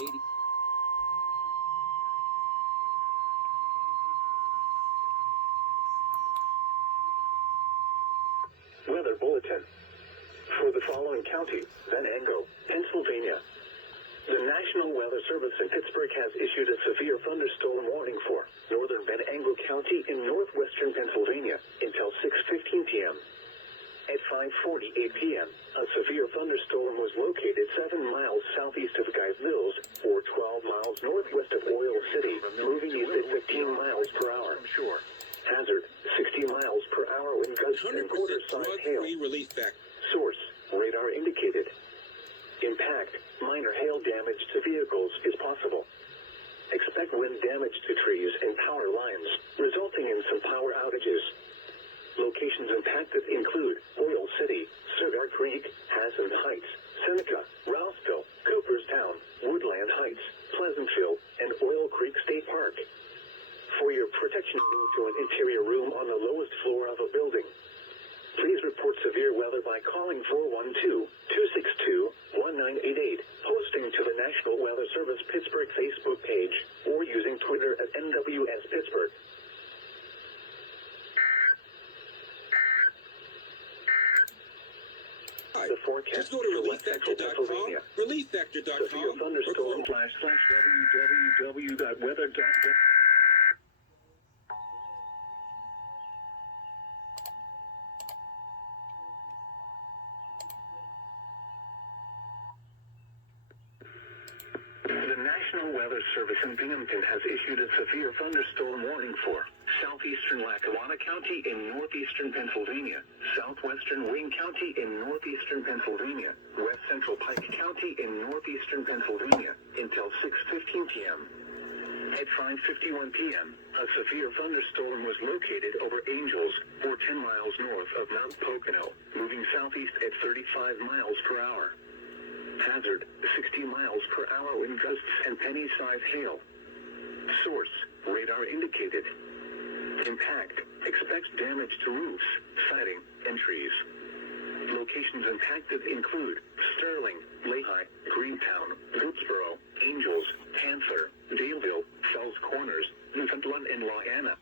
80. Weather Bulletin. For the following county, Venango, Pennsylvania. The National Weather Service in Pittsburgh has issued a severe thunderstorm warning for northern Venango County in northwestern Pennsylvania until 6:15 p.m. At 5:48 p.m., a severe thunderstorm was located 7 miles southeast of Guys Mills, or 12 miles northwest of Oil City, moving east at 15 miles per hour. Hazard, 60 miles per hour wind gusts and 100% quarter-size hail. drug-free relief factor. Source, radar indicated. Impact, minor hail damage to vehicles is possible. Expect wind damage to trees and power lines, resulting in some power outages. Locations impacted include Oil City, Cigar Creek, Hassan Heights, Seneca, Ralsville, Cooperstown, Woodland Heights, Pleasantville, and Oil Creek State Park. For your protection, move to an interior room on the lowest floor of a building. Please report severe weather by calling 412-262-1988, posting to the National Weather Service Pittsburgh Facebook page, or using Twitter at NWS Pittsburgh. The forecast Just go to for West Central relieffactor.com, Pennsylvania. relieffactor.com, Severe thunderstorm /www.weather.gov. The National Weather Service in Binghamton has issued a severe thunderstorm warning for southeastern Lackawanna County in northeastern Pennsylvania, southwestern Wayne County in northeastern Pennsylvania, west central Pike County in northeastern Pennsylvania until 6:15 p.m. At 5:51 p.m., a severe thunderstorm was located over Angels, or 10 miles north of Mount Pocono, moving southeast at 35 miles per hour. Hazard, 60 miles per hour wind gusts and penny-sized hail. Source, radar indicated. Impact, expects damage to roofs, siding, and trees. Locations impacted include Sterling, Lehigh, Greentown, Goodsboro, Angels, Panther, Daleville, Fells Corners, Newfoundland, and Lyanna.